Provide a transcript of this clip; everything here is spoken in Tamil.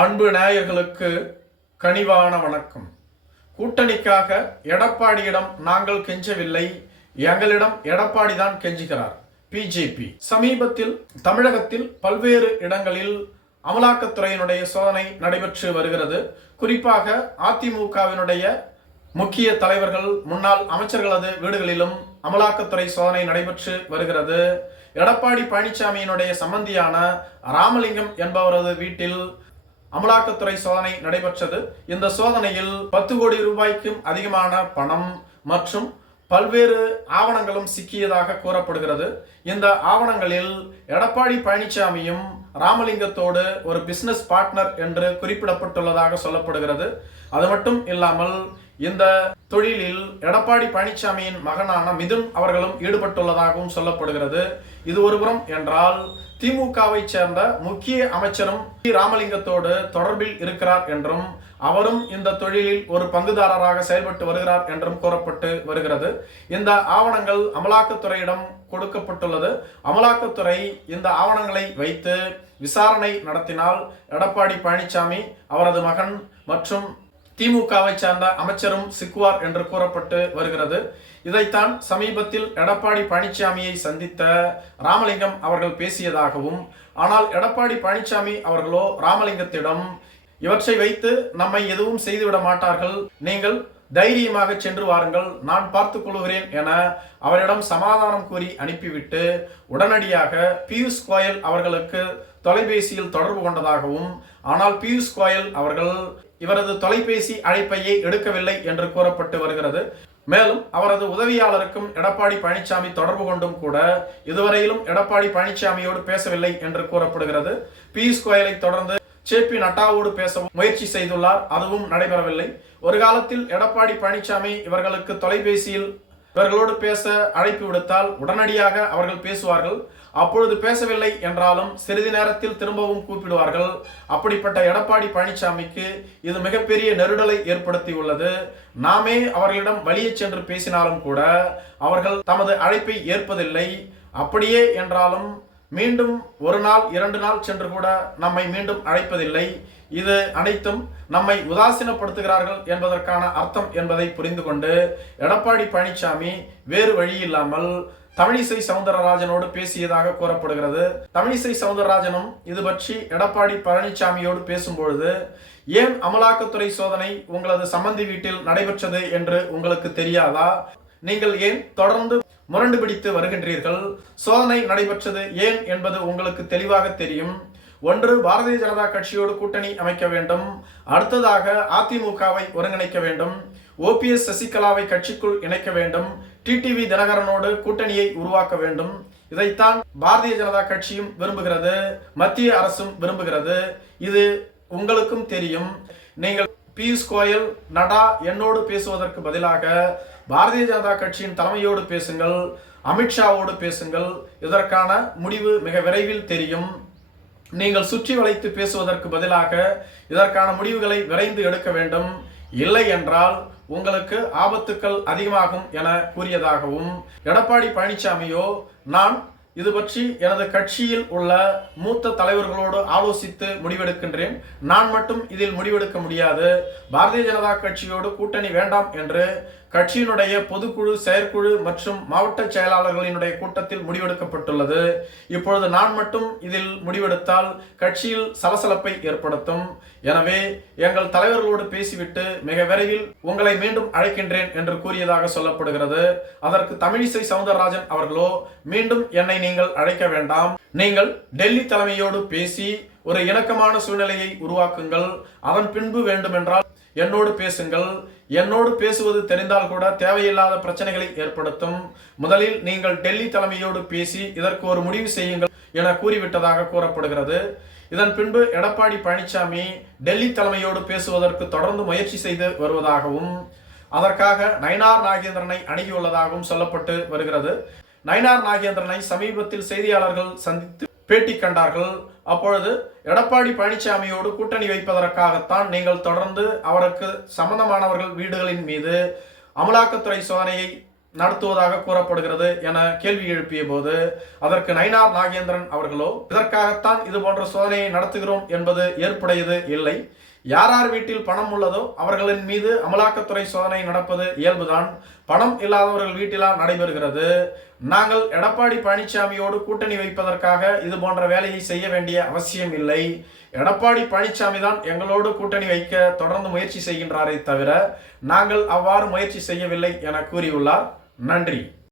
அன்பு நேயர்களுக்கு கனிவான வணக்கம். கூட்டணிக்காக எடப்பாடியிடம் நாங்கள் கெஞ்சவில்லை. எங்களிடம் எடப்பாடி தான் கெஞ்சுகிறார். பிஜேபி. சமீபத்தில் தமிழகத்தில் பல்வேறு இடங்களில் அமலாக்கத்துறையினுடைய சோதனை நடைபெற்று வருகிறது. குறிப்பாக அதிமுகவினுடைய முக்கிய தலைவர்கள் முன்னாள் அமைச்சர்களது வீடுகளிலும் அமலாக்கத்துறை சோதனை நடைபெற்று வருகிறது. எடப்பாடி பழனிசாமியினுடைய சம்பந்தியான ராமலிங்கம் என்பவரது வீட்டில் அமலாக்கத்துறை சோதனை நடைபெற்றது. இந்த சோதனையில் பத்து கோடி ரூபாய்க்கும் அதிகமான பணம் மற்றும் பல்வேறு ஆவணங்களும் சிக்கியதாக கூறப்படுகிறது. இந்த ஆவணங்களில் எடப்பாடி பழனிசாமியும் ராமலிங்கத்தோடு ஒரு பிசினஸ் பார்ட்னர் என்று குறிப்பிடப்பட்டுள்ளதாக சொல்லப்படுகிறது. அது மட்டும் இல்லாமல் இந்த தொழிலில் எடப்பாடி பழனிசாமியின் மகனான மிதுன் அவர்களும் ஈடுபட்டுள்ளதாகவும் சொல்லப்படுகிறது. இது ஒருபுறம் என்றால் திமுகவை சேர்ந்த முக்கிய அமைச்சரும் டி. ராமலிங்கத்தோடு தொடர்பில் இருக்கிறார் என்றும் அவரும் இந்த தொழிலில் ஒரு பங்குதாரராக செயல்பட்டு வருகிறார் என்றும் கூறப்பட்டு வருகிறது. இந்த ஆவணங்கள் அமலாக்கத்துறையிடம் கொடுக்கப்பட்டுள்ளது. அமலாக்கத்துறை இந்த ஆவணங்களை வைத்து விசாரணை நடத்தினால் எடப்பாடி பழனிசாமி அவரது மகன் மற்றும் திமுகவை சார்ந்த அமைச்சரும் சிக்குவார் என்று கூறப்பட்டு வருகிறது. இதைத்தான் சமீபத்தில் எடப்பாடி பழனிசாமியை சந்தித்த ராமலிங்கம் அவர்கள் பேசியதாகவும் ஆனால் எடப்பாடி பழனிசாமி அவர்களோ ராமலிங்கத்திடம் இவற்றை வைத்து நம்மை எதுவும் செய்துவிட மாட்டார்கள். நீங்கள் தைரியமாக சென்று வாருங்கள். நான் பார்த்துக் கொள்கிறேன் என அவரிடம் சமாதானம் கூறி அனுப்பிவிட்டு உடனடியாக பியூஷ் கோயல் அவர்களுக்கு தொலைபேசியில் தொடர்பு கொண்டதாகவும் ஆனால் பியூஷ் கோயல் அவர்கள் இவரது தொலைபேசி அழைப்பையே எடுக்கவில்லை என்று கூறப்பட்டு வருகிறது. மேலும் அவரது உதவியாளருக்கும் எடப்பாடி பழனிசாமி தொடர்பு கொண்டும் கூட இதுவரையிலும் எடப்பாடி பழனிசாமியோடு பேசவில்லை என்று கூறப்படுகிறது. பியூஷ் கோயலை தொடர்ந்து ஜே பி நட்டாவோடு பேசவும் முயற்சி செய்துள்ளார். அதுவும் நடைபெறவில்லை. ஒரு காலத்தில் எடப்பாடி பழனிசாமி இவர்களுக்கு தொலைபேசியில் இவர்களோடு பேச அழைப்பு விடுத்தால் உடனடியாக அவர்கள் பேசுவார்கள். அப்பொழுது பேசவில்லை என்றாலும் சிறிது நேரத்தில் திரும்பவும் கூப்பிடுவார்கள். அப்படிப்பட்ட எடப்பாடி பழனிசாமிக்கு இது மிகப்பெரிய நெருடலை ஏற்படுத்தியுள்ளது. நாமே அவர்களிடம் வழியே சென்று பேசினாலும் கூட அவர்கள் தமது அழைப்பை ஏற்பதில்லை. அப்படியே என்றாலும் மீண்டும் ஒரு நாள் இரண்டு நாள் சென்று கூட நம்மை மீண்டும் அழைப்பதில்லை. இது அனைத்தும் நம்மை உதாசீனப்படுத்துகிறார்கள் என்பதற்கான அர்த்தம் என்பதை புரிந்து கொண்டு எடப்பாடி பழனிசாமி வேறு வழி இல்லாமல் தமிழிசை சவுந்தரராஜனோடு பேசியதாக கூறப்படுகிறது. தமிழிசை சவுந்தரராஜனும் இது பற்றி எடப்பாடி பழனிசாமியோடு பேசும்பொழுது ஏன் அமலாக்கத்துறை சோதனை உங்களது சம்பந்தி வீட்டில் நடைபெற்றது என்று உங்களுக்கு தெரியாதா? நீங்கள் ஏன் தொடர்ந்து முரண்டு பிடித்து வருகின்றீர்கள்? சோதனை நடைபெற்றது ஏன் என்பது உங்களுக்கு தெளிவாக தெரியும். ஒன்று பாரதிய ஜனதா கட்சியோடு கூட்டணி அமைக்க வேண்டும். அடுத்ததாக அதிமுகவை ஒருங்கிணைக்க வேண்டும். ஓபிஎஸ் சசிகலாவை கட்சிக்குள் இணைக்க வேண்டும். டிடிவி தினகரனோடு கூட்டணியை உருவாக்க வேண்டும். இதைத்தான் பாரதிய ஜனதா கட்சியும் விரும்புகிறது. மத்திய அரசும் விரும்புகிறது. இது உங்களுக்கும் தெரியும். நீங்கள் பியூஷ் கோயல் நடா என்னோடு பேசுவதற்கு பதிலாக பாரதிய ஜனதா கட்சியின் தலைமையோடு பேசுங்கள் அமித்ஷாவோடு பேசுங்கள். இதற்கான முடிவு மிக விரைவில் தெரியும். நீங்கள் சுற்றி வளைத்து பேசுவதற்கு பதிலாக இதற்கான முடிவுகளை விரைந்து எடுக்க வேண்டும். இல்லை என்றால் உங்களுக்கு ஆபத்துக்கள் அதிகமாகும் என கூறியதாகவும் எடப்பாடி பழனிசாமியோ நான் இது பற்றி எனது கட்சியில் உள்ள மூத்த தலைவர்களோடு ஆலோசித்து முடிவெடுக்கின்றேன். நான் மட்டும் இதில் முடிவெடுக்க முடியாது. பாரதிய ஜனதா கட்சியோடு கூட்டணி வேண்டாம் என்று கட்சியினுடைய பொதுக்குழு செயற்குழு மற்றும் மாவட்ட செயலாளர்களினுடைய கூட்டத்தில் முடிவெடுக்கப்பட்டுள்ளது. இப்பொழுது நான் மட்டும் இதில் முடிவெடுத்தால் கட்சியில் சலசலப்பை ஏற்படுத்தும். எனவே எங்கள் தலைவர்களோடு பேசிவிட்டு மிக விரைவில் உங்களை மீண்டும் அழைக்கின்றேன் என்று கூறியதாக சொல்லப்படுகிறது. அதற்கு தமிழிசை சவுந்தரராஜன் அவர்களோ மீண்டும் என்னை நீங்கள் அழைக்க வேண்டாம். நீங்கள் டெல்லி தலைமையோடு பேசி ஒரு இணக்கமான சூழ்நிலையை உருவாக்குங்கள். அதன் பின்பு வேண்டுமென்றால் என்னோடு பேசுங்கள். என்னோடு பேசுவது தெரிந்தால் கூட தேவையில்லாத பிரச்சனைகளை ஏற்படுத்தும். முதலில் நீங்கள் டெல்லி தலைமையோடு பேசி இதற்கு ஒரு முடிவு செய்யுங்கள் என கூறிவிட்டதாக கூறப்படுகிறது. இதன் பின்பு எடப்பாடி பழனிசாமி டெல்லி தலைமையோடு பேசுவதற்கு தொடர்ந்து முயற்சி செய்து வருவதாகவும் அதற்காக நயனார் நாகேந்திரனை அணுகியுள்ளதாகவும் சொல்லப்பட்டு வருகிறது. நயனார் நாகேந்திரனை சமீபத்தில் செய்தியாளர்கள் சந்தித்து பேட்டி கண்டார்கள். அப்பொழுது எடப்பாடி பழனிசாமியோடு கூட்டணி வைப்பதற்காகத்தான் நீங்கள் தொடர்ந்து அவருக்கு சம்பந்தமானவர்கள் வீடுகளின் மீது அமலாக்கத்துறை சோதனையை நடத்துவதாக கூறப்படுகிறது என கேள்வி எழுப்பிய போது அதற்கு நயினார் நாகேந்திரன் அவர்களோ இதற்காகத்தான் இது போன்ற சோதனையை நடத்துகிறோம் என்பது ஏற்புடையது இல்லை. யார் யார் வீட்டில் பணம் உள்ளதோ அவர்களின் மீது அமலாக்கத்துறை சோதனை நடப்பது இயல்புதான். பணம் இல்லாதவர்கள் வீட்டிலா நடைபெறுகிறது. நாங்கள் எடப்பாடி பழனிசாமியோடு கூட்டணி வைப்பதற்காக இது போன்ற வேலையை செய்ய வேண்டிய அவசியம் இல்லை. எடப்பாடி பழனிசாமி தான் எங்களோடு கூட்டணி வைக்க தொடர்ந்து முயற்சி செய்கின்றாரே தவிர நாங்கள் அவ்வாறு முயற்சி செய்யவில்லை என கூறியுள்ளார். நன்றி.